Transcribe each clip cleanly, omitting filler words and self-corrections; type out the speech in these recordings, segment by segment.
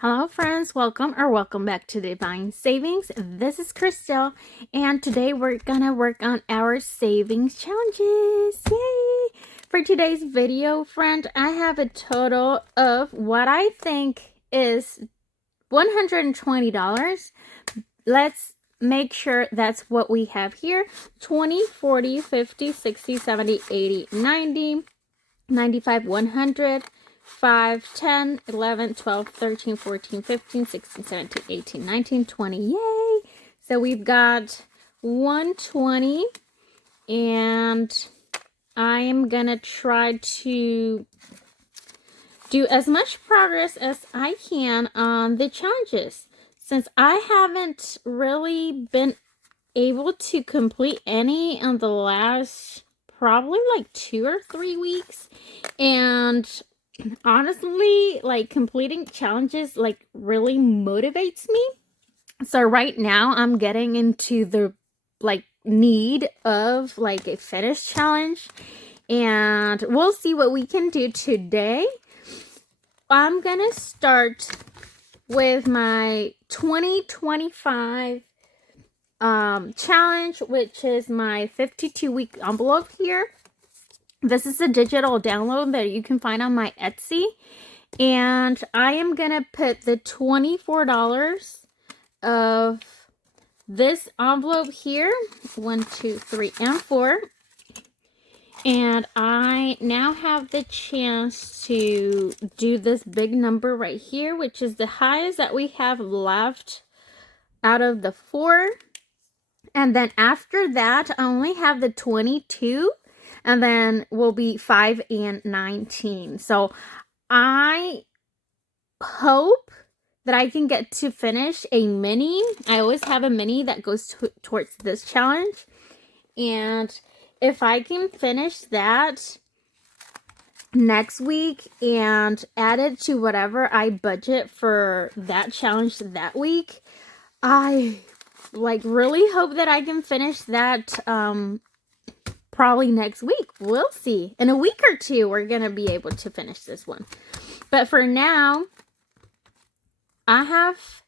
Hello friends, welcome back to Divine Savings. This is Crystal, and today we're gonna work on our savings challenges. Yay! For today's video, friend, I have a total of what I think is $120. Let's make sure that's what we have here. 20, 40, 50, 60, 70, 80, 90, 95, 100, 5, 10, 11, 12, 13, 14, 15, 16, 17, 18, 19, 20. Yay! So we've got 120, and I am gonna try to do as much progress as I can on the challenges, since I haven't really been able to complete any in the last probably like 2 or 3 weeks. And honestly, like, completing challenges like really motivates me. So right now I'm getting into the need of like a finish challenge, and we'll see what we can do today. I'm gonna start with my 2025 challenge, which is my 52-week envelope here. This is a digital download that you can find on my Etsy, and I am gonna put the $24 of this envelope here, 1, 2, 3, and 4. And I now have the chance to do this big number right here, which is the highest that we have left out of the 4. And then after that, I only have the 22, and then will be 5 and 19. So I hope that I can get to finish a mini. I always have a mini that goes towards this challenge. And if I can finish that next week and add it to whatever I budget for that challenge that week, I really hope that I can finish that probably next week. We'll see. In a week or two, we're gonna be able to finish this one. But for now, I have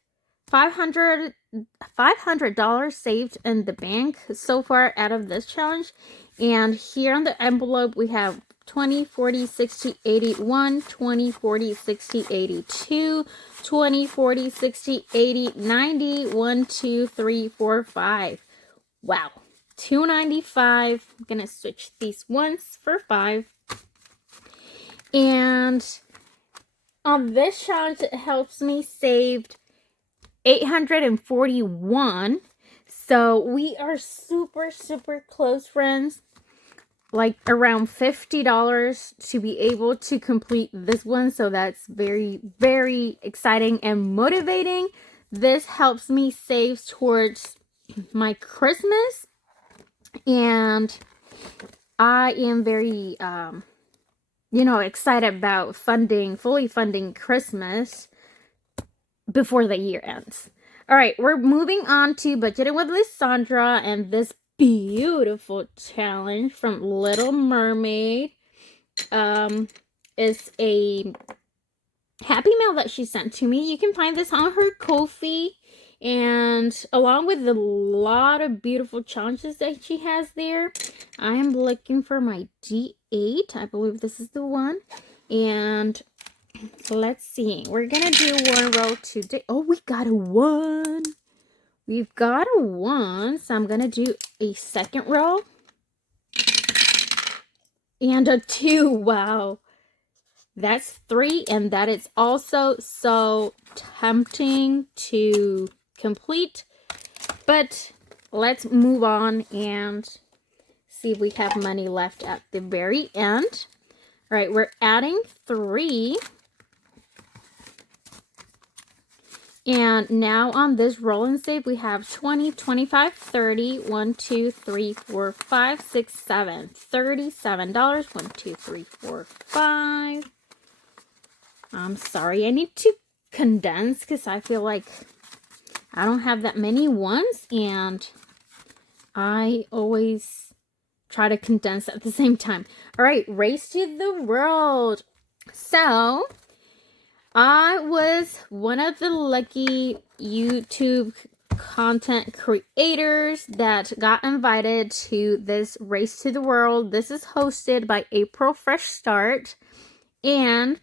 $500 saved in the bank so far out of this challenge. And here on the envelope, we have 20, 40, 60, 81, 20, 40, 60, 82, 20, 40, 60, 80, 90, 1, 2, 3, 4, 5. Wow. $295. I'm gonna switch these ones for 5. And on this challenge, it helps me save $841. So we are super close, friends. Like around $50 to be able to complete this one. So that's very exciting and motivating. This helps me save towards my Christmas, and I am very excited about fully funding Christmas before the year ends. All right, we're moving on to Budgeting with Lysandra and this beautiful challenge from Little Mermaid. Is a happy mail that she sent to me. You can find this on her Ko-fi, and along with a lot of beautiful challenges that she has there. I am looking for my D8. I believe this is the one. And let's see. We're gonna do one row today. Oh, we got a 1. We've got a 1. So I'm gonna do a second row. And a 2. Wow. That's 3, and that is also so tempting to complete. But let's move on and see if we have money left at the very end. All right, we're adding 3. And now on this roll and save, we have 20, 25, 30, 1, 2, 3, 4, 5, 6, 7, $37. 1, 2, 3, 4, 5. I'm sorry, I need to condense because I feel like I don't have that many ones, and I always try to condense at the same time. All right, race to the world. So I was one of the lucky YouTube content creators that got invited to this race to the world. This is hosted by April Fresh Start, and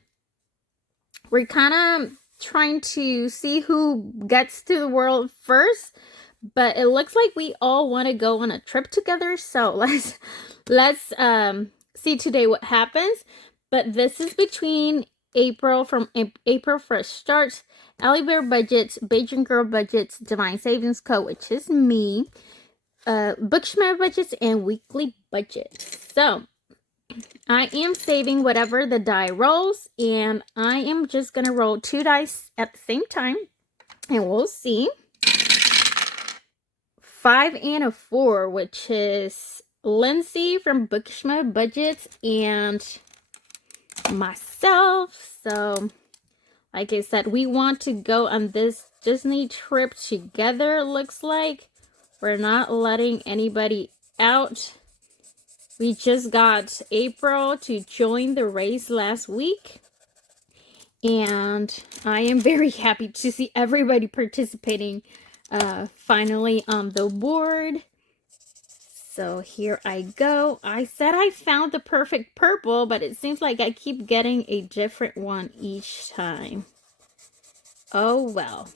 we're kind of trying to see who gets to the world first, but it looks like we all want to go on a trip together, so let's see today what happens. But this is between April from April Fresh Starts, Allie Bear Budgets, Beijing Girl Budgets, Divine Savings Co., which is me, Bookshare Budgets, and Weekly Budgets. So I am saving whatever the die rolls, and I am just gonna roll 2 dice at the same time, and we'll see. 5 and a 4, which is Lindsay from Bookshare Budgets and myself. So like I said, we want to go on this Disney trip together. Looks like we're not letting anybody out. We just got April to join the race last week, and I am very happy to see everybody participating finally on the board. So here I go. I said I found the perfect purple, but it seems like I keep getting a different one each time. Oh well.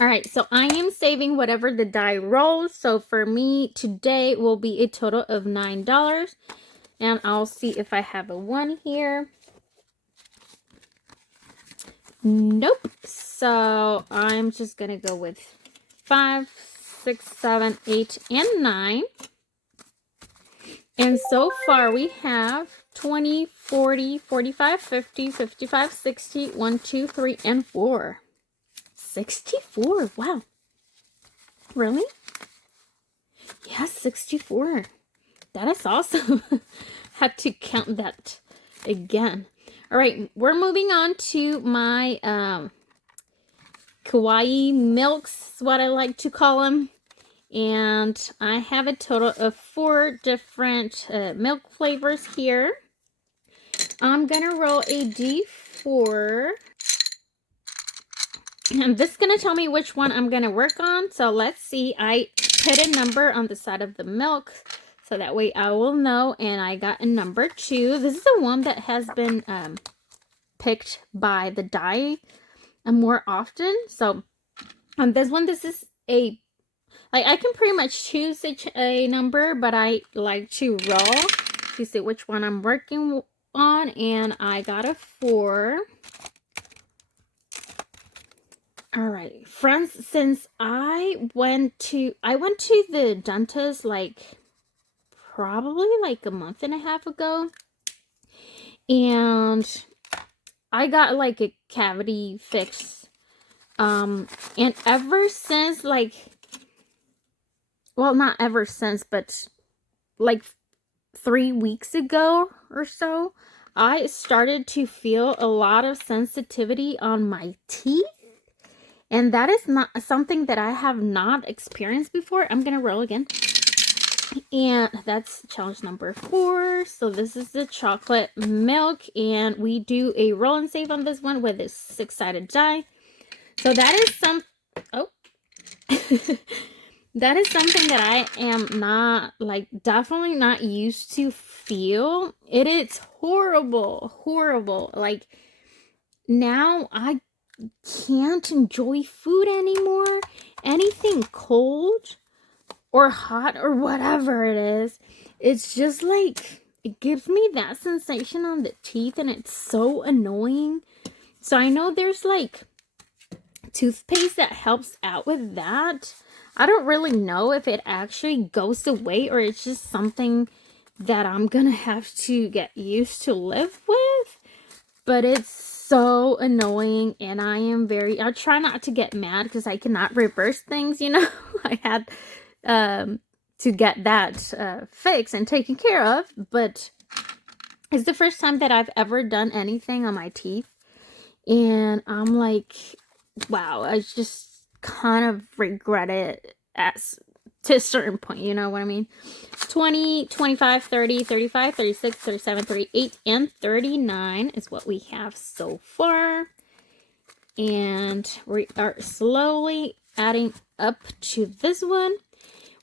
All right, so I am saving whatever the die rolls. So for me today will be a total of $9. And I'll see if I have a 1 here. Nope. So I'm just going to go with 5, 6, 7, 8, and 9. And so far we have 20, 40, 45, 50, 55, 60, 1, 2, 3, and 4. 64. Wow. Really? Yeah, 64. That is awesome. Had to count that again. All right, we're moving on to my kawaii milks, what I like to call them. And I have a total of 4 different milk flavors here. I'm going to roll a D4. And this is going to tell me which one I'm going to work on. So let's see. I put a number on the side of the milk, so that way I will know. And I got a number 2. This is the one that has been picked by the die more often. So on this one, this is a, like, I can pretty much choose a number, but I like to roll to see which one I'm working on. And I got a 4. All right, friends, since I went to the dentist like probably like a month and a half ago, and I got like a cavity fix. And ever since, like, well, not ever since, but like 3 weeks ago or so, I started to feel a lot of sensitivity on my teeth. And that is not something that I have not experienced before. I'm going to roll again. And that's challenge number 4. So this is the chocolate milk. And we do a roll and save on this one with a 6-sided die. So that is that is something that I am not, like, definitely not used to feel. It is horrible, horrible. Like, now I can't enjoy food anymore. Anything cold or hot or whatever it is, it's just like, it gives me that sensation on the teeth, and it's so annoying. So I know there's like toothpaste that helps out with that. I don't really know if it actually goes away or it's just something that I'm gonna have to get used to live with. But it's so annoying, and I try not to get mad because I cannot reverse things, you know. I had to get that fixed and taken care of, but it's the first time that I've ever done anything on my teeth, and I'm like, wow, I just kind of regret it to a certain point, you know what I mean? 20, 25, 30, 35, 36, 37, 38, and 39 is what we have so far. And we are slowly adding up to this one.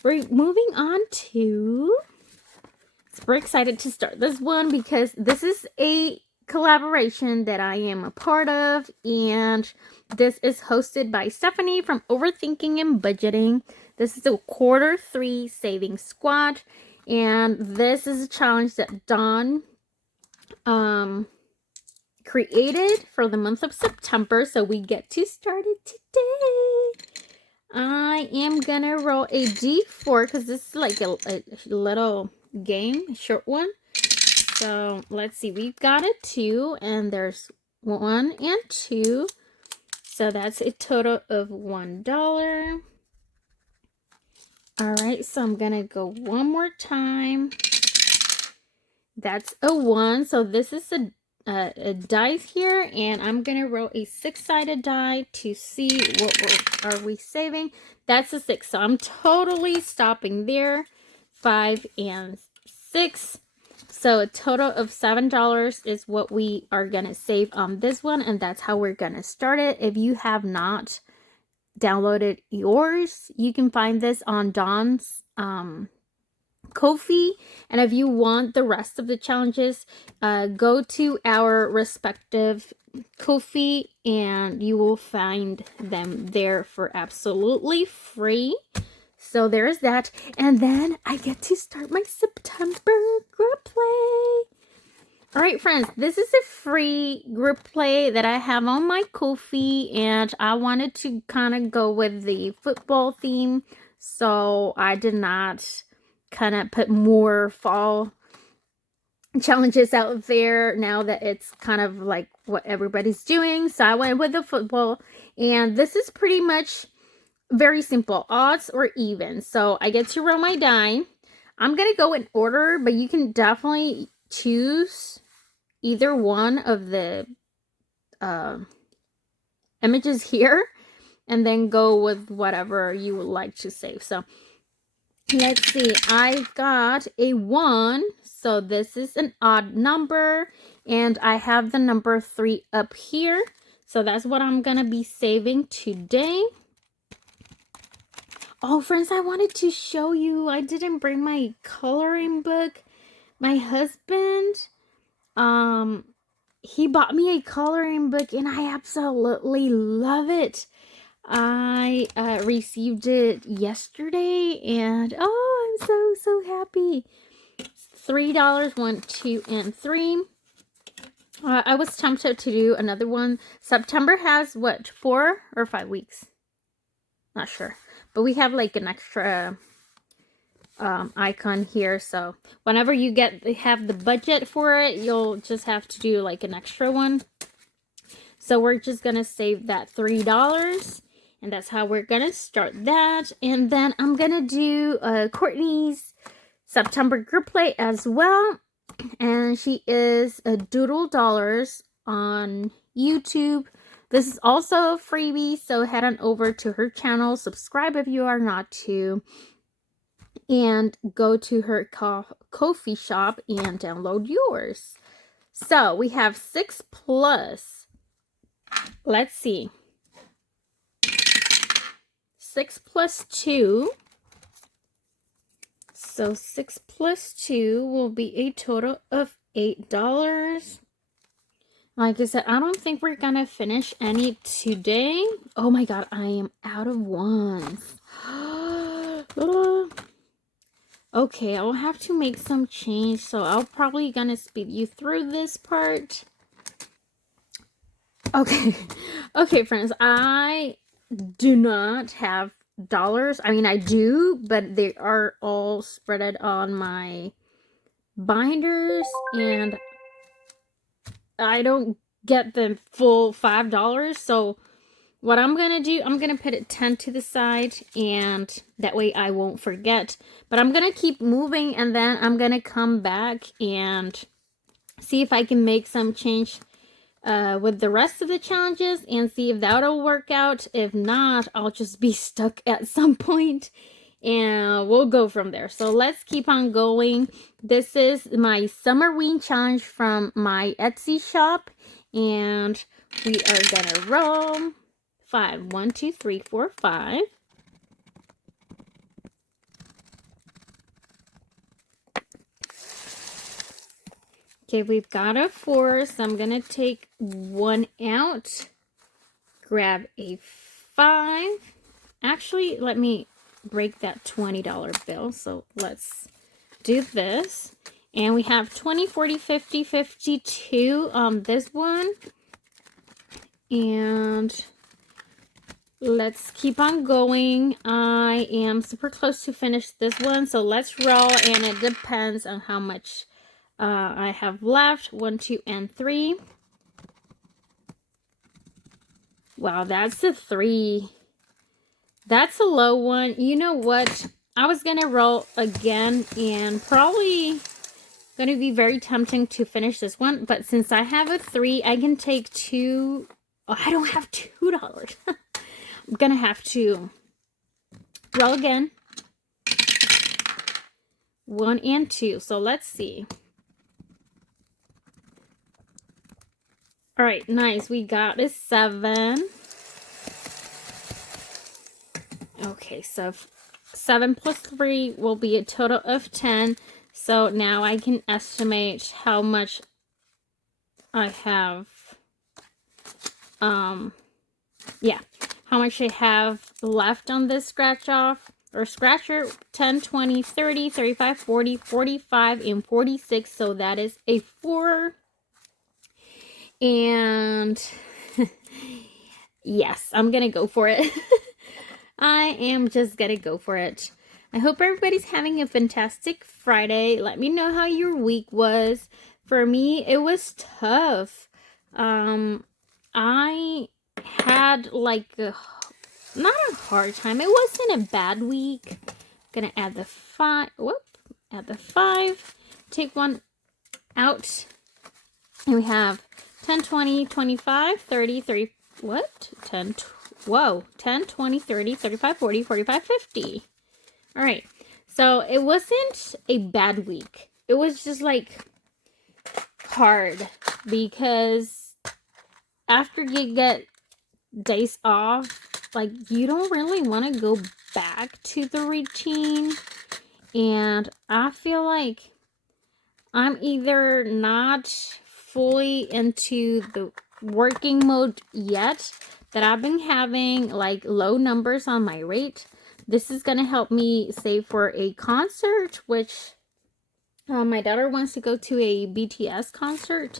We're moving on to... Super excited to start this one because this is a collaboration that I am a part of, and this is hosted by Stephanie from Overthinking and Budgeting. This is a Q3 savings squad, and this is a challenge that Dawn created for the month of September, so we get to start it today. I am gonna roll a D4 because this is like a little game, a short one. So let's see, we've got a 2, and there's 1 and 2, so that's a total of $1. All right, so I'm gonna go one more time. That's a 1, so this is a dice here, and I'm gonna roll a 6-sided die to see what are we saving. That's a 6, so I'm totally stopping there. 5 and 6, so a total of $7 is what we are gonna save on this one, and that's how we're gonna start it. If you have not downloaded yours, you can find this on Dawn's Ko-fi, and if you want the rest of the challenges, go to our respective Ko-fi and you will find them there for absolutely free. So there's that, and then I get to start my September group play. All right, friends, this is a free group play that I have on my Ko-fi, and I wanted to kind of go with the football theme, so I did not kind of put more fall challenges out there now that it's kind of like what everybody's doing. So I went with the football, and this is pretty much very simple, odds or even. So I get to roll my die. I'm gonna go in order, but you can definitely choose either one of the images here and then go with whatever you would like to save. So let's see, I've got a 1, so this is an odd number, and I have the number 3 up here, so that's what I'm gonna be saving today. Oh, friends, I wanted to show you, I didn't bring my coloring book. My husband, he bought me a coloring book, and I absolutely love it. I received it yesterday, and oh, I'm so happy. $3, 1, 2, and 3. I was tempted to do another one. September has what, 4 or 5 weeks? Not sure, but we have like an extra icon here, so whenever you have the budget for it, you'll just have to do like an extra one. So we're just gonna save that $3, and that's how we're gonna start that. And then I'm gonna do Courtney's September group play as well, and she is a Doodle Dollars on YouTube. This is also a freebie, so head on over to her channel, subscribe if you are not to, and go to her Ko-fi shop and download yours. So we have 6 plus, let's see, 6 plus 2. So 6 plus 2 will be a total of $8. Like I said, I don't think we're gonna finish any today. Oh my god, I am out of ones. Okay, I'll have to make some change, so I'll probably gonna speed you through this part. Okay, okay, friends, I do not have dollars. I mean, I do, but they are all spread on my binders, and I don't get the full $5. So what I'm gonna do, I'm gonna put it 10 to the side, and that way I won't forget. But I'm gonna keep moving, and then I'm gonna come back and see if I can make some change with the rest of the challenges and see if that'll work out. If not, I'll just be stuck at some point and we'll go from there. So let's keep on going. This is my summer wing challenge from my Etsy shop, and we are gonna roll 5. 1, 2, 3, 4, 5. Okay, we've got a 4, so I'm gonna take 1 out, grab a 5. Actually, let me break that $20 bill. So let's do this. And we have 20, 40, 50, 52 on this one. And let's keep on going. I am super close to finish this one. So let's roll, and it depends on how much I have left. 1, 2, and 3. Wow, that's a 3. That's a low one. You know what? I was going to roll again, and probably going to be very tempting to finish this one. But since I have a 3, I can take 2. Oh, I don't have $2. I'm going to have to roll again. 1 and 2. So let's see. All right, nice. We got a 7. Okay, so 7 plus 3 will be a total of 10. So now I can estimate how much I have, yeah, how much I have left on this scratch off or scratcher. 10, 20, 30, 35, 40, 45, and 46. So that is a 4. And yes, I'm gonna go for it. I am just gonna go for it. I hope everybody's having a fantastic Friday. Let me know how your week was. For me, it was tough. I had like not a hard time. It wasn't a bad week. Gonna add the 5. Whoop. Add the 5. Take 1 out. And we have 10, 20, 25, 30, 30. What? 10, whoa, 10, 20, 30, 35, 40, 45, 50. All right. So it wasn't a bad week. It was just like hard because after you get days off, like you don't really want to go back to the routine. And I feel like I'm either not fully into the working mode yet, that I've been having like low numbers on my rate. This is going to help me save for a concert, which my daughter wants to go to a BTS concert,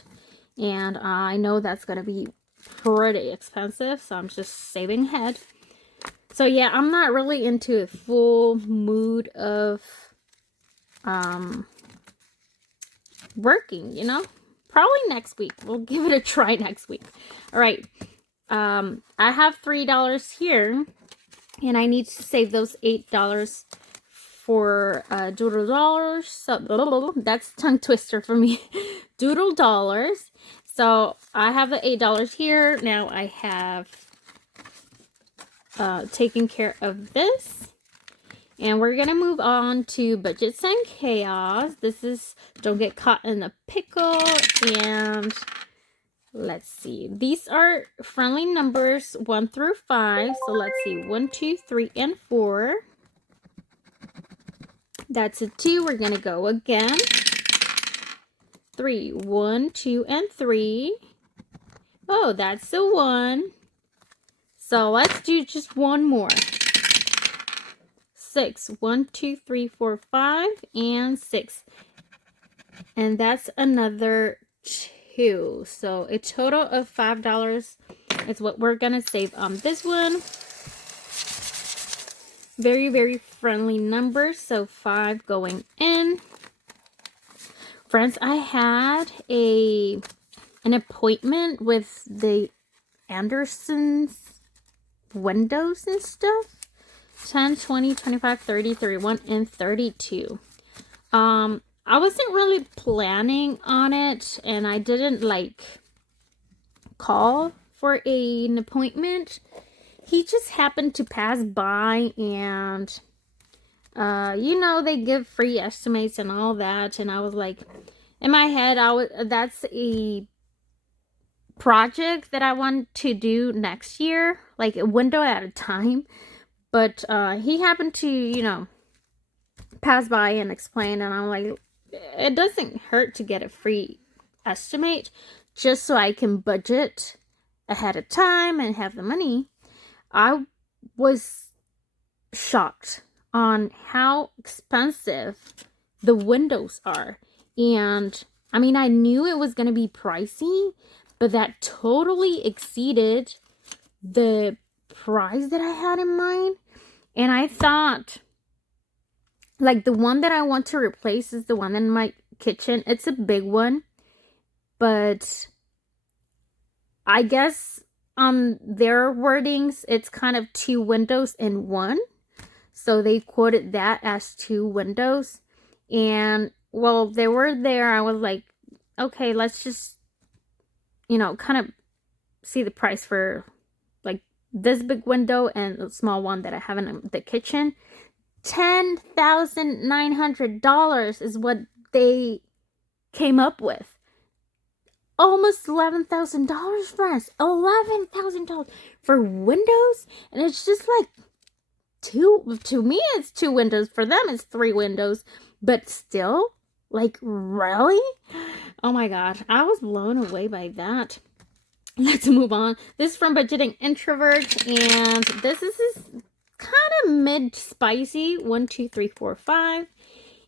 and I know that's going to be pretty expensive, so I'm just saving ahead. So yeah, I'm not really into a full mood of working, you know. Probably next week. We'll give it a try next week. All right. I have $3 here, and I need to save those $8 for doodle dollars. So that's a tongue twister for me. Doodle dollars. So I have the $8 here. Now I have taken care of this. And we're going to move on to Budgets and Chaos. This is Don't Get Caught in a Pickle. And let's see. These are friendly numbers 1 through 5. So let's see. 1, 2, 3, and 4. That's a 2. We're going to go again. 3. 1, 2, and 3. Oh, that's a 1. So let's do just one more. 6. 1, 2, 3, 4, 5, and 6. And that's another 2. So a total of $5 is what we're going to save on this one. Very, very friendly numbers. So 5 going in. Friends, I had an appointment with the Andersons windows and stuff. 10, 20, 25, 30, 31, and 32. I wasn't really planning on it, and I didn't like call for an appointment. He just happened to pass by, and You know, they give free estimates and all that. And I was like, in my head, that's a project that I want to do next year, like a window at a time. But he happened to, you know, pass by and explain, and I'm like, it doesn't hurt to get a free estimate just so I can budget ahead of time and have the money. I was shocked on how expensive the windows are. And I mean, I knew it was going to be pricey, but that totally exceeded the price that I had in mind. And I thought, like, the one that I want to replace is the one in my kitchen. It's a big one, but I guess their wordings, it's kind of 2 windows in one. So they quoted that as 2 windows. And while they were there, I was like, okay, let's just, you know, kind of see the price for like this big window and a small one that I have in the kitchen. $10,900 is what they came up with. Almost $11,000, friends. $11,000 for windows. And it's just like to me, it's 2 windows. For them, it's 3 windows. But still, like, really? Oh my gosh. I was blown away by that. Let's move on. This is from Budgeting Introvert. And this is kind of mid-spicy. 1, 2, 3, 4, 5.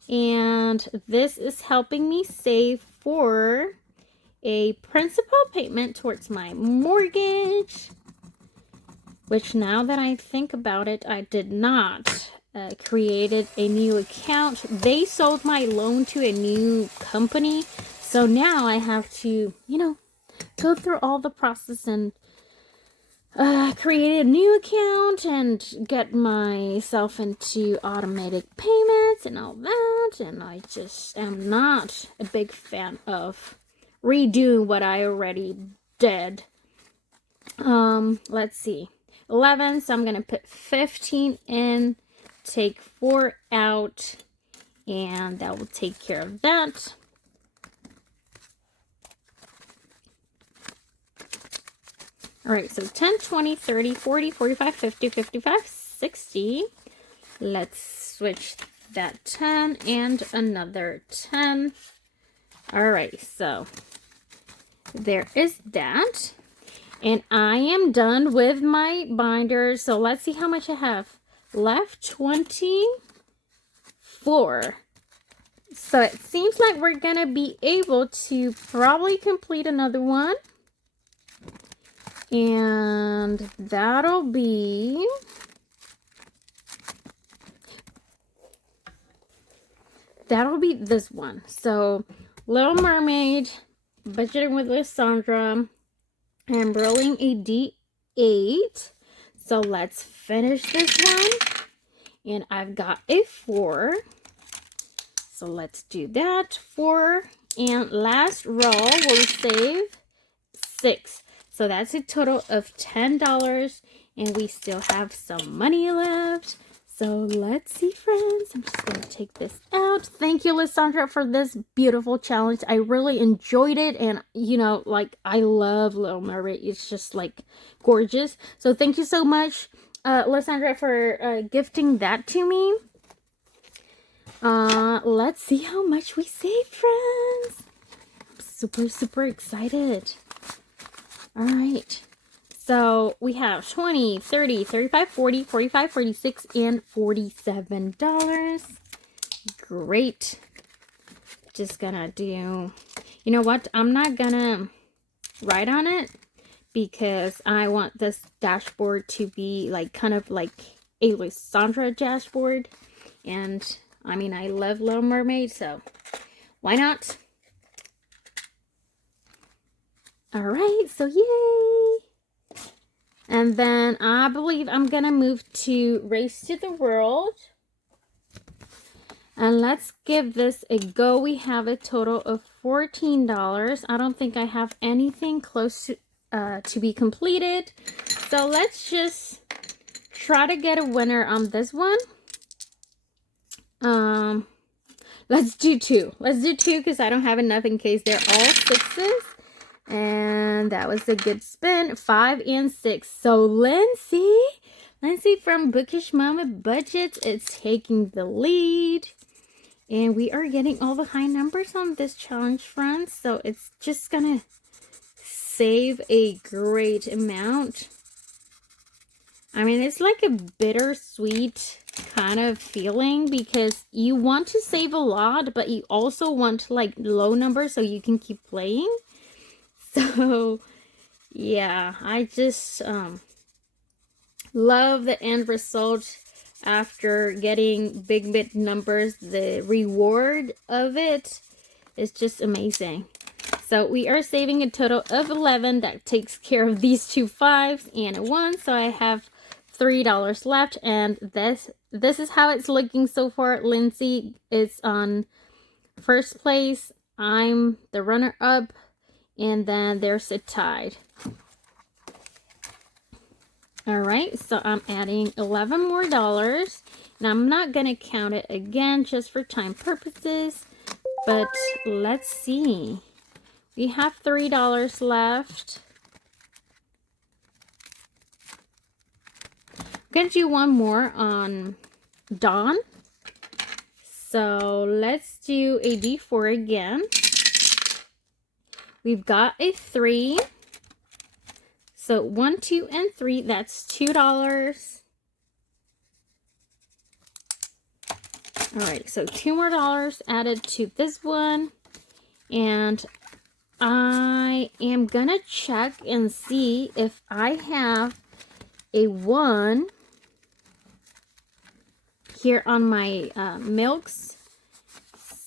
And this is helping me save for a principal payment towards my mortgage, which, now that I think about it, I did not created a new account. They sold my loan to a new company, so now I have to, you know, go through all the process and create a new account and get myself into automatic payments and all that. And I just am not a big fan of redoing what I already did. Let's see. 11, so I'm gonna put 15 in, take 4 out, and that will take care of that. All right, so 10, 20, 30, 40, 45, 50, 55, 60. Let's switch that 10 and another 10. All right, so there is that. And I am done with my binder. So let's see how much I have left. 24. So it seems like we're going to be able to probably complete another one. And that'll be this one. So Little Mermaid, Budgeting with Lysandra. I'm rolling a D8. So let's finish this one. And I've got a 4. So let's do that. 4. And last roll, we'll save 6. So that's a total of $10. And we still have some money left. So let's see, friends. I'm just going to take this out. Thank you, Lysandra, for this beautiful challenge. I really enjoyed it. And, you know, like, I love Little Mermaid. It's just, like, gorgeous. So thank you so much, Lysandra, for gifting that to me. Let's see how much we saved, friends. I'm super, super excited. All right. So we have 20, 30, 35, 40, 45, 46, and $47. Great. Just gonna do, you know what? I'm not gonna write on it because I want this dashboard to be like kind of like a Lysandra dashboard. And I mean, I love Little Mermaid, so why not? All right, so yay. And then I believe I'm going to move to Race to the World. And let's give this a go. We have a total of $14. I don't think I have anything close to be completed. So let's just try to get a winner on this one. Let's do 2. Let's do 2 because I don't have enough in case they're all 6s. And that was a good spin. 5 and 6. So Lindsay from Bookish Mama Budgets is taking the lead. And we are getting all the high numbers on this challenge, friends. So it's just gonna save a great amount. I mean, it's like a bittersweet kind of feeling because you want to save a lot, but you also want like low numbers so you can keep playing. So yeah, I just love the end result after getting big numbers. The reward of it is just amazing. So we are saving a total of 11. That takes care of these 2 5s and a 1. So I have $3 left, and this is how it's looking so far. Lindsay is on first place. I'm the runner-up, and then there's a tied. All right, so I'm adding $11 more, and I'm not gonna count it again just for time purposes, but let's see. We have $3 left. I'm gonna do one more on Dawn. So let's do a D4 again. We've got a 3. So 1, 2, and 3, that's $2. All right, so $2 more added to this one. And I am gonna check and see if I have a 1 here on my milks.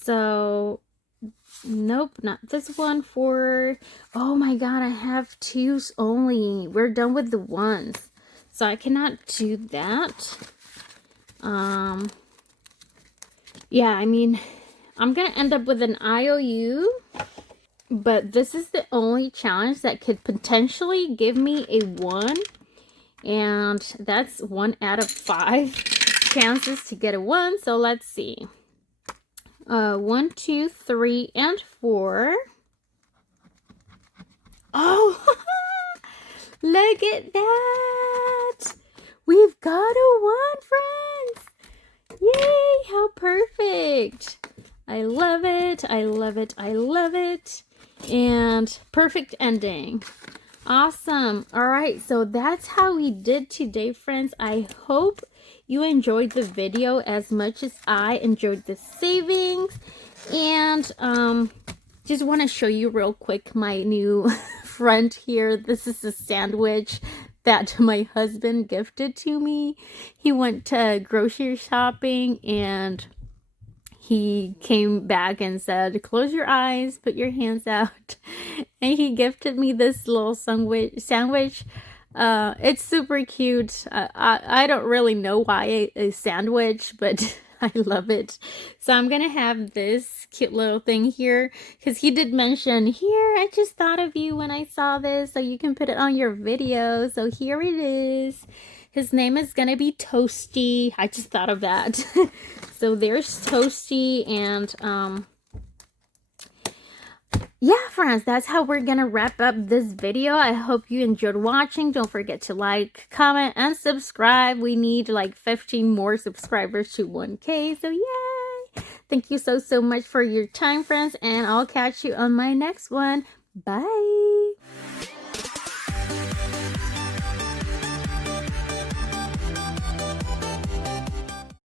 So nope, not this one. For oh my god, I have 2s only. We're done with the 1s, so I cannot do that. Yeah, I mean, I'm gonna end up with an IOU, but this is the only challenge that could potentially give me a 1, and that's 1 out of 5 chances to get a 1. So let's see. 1, 2, 3, and 4. Oh, look at that! We've got a 1, friends! Yay! How perfect! I love it! I love it! I love it! And perfect ending. Awesome! Alright, so that's how we did today, friends. I hope you enjoyed the video as much as I enjoyed the savings. And just want to show you real quick my new friend here. This is a sandwich that my husband gifted to me. He went to grocery shopping and he came back and said, close your eyes, put your hands out. And he gifted me this little sandwich. It's super cute. I don't really know why a sandwich, but I love it. So I'm gonna have this cute little thing here because he did mention, here, I just thought of you when I saw this, so you can put it on your video. So here it is. His name is gonna be Toasty. I just thought of that. So there's Toasty, and yeah, friends, that's how we're gonna wrap up this video. I hope you enjoyed watching. Don't forget to like, comment, and subscribe. We need like 15 more subscribers to 1K, so yay! Thank you so much for your time, friends, and I'll catch you on my next one. Bye!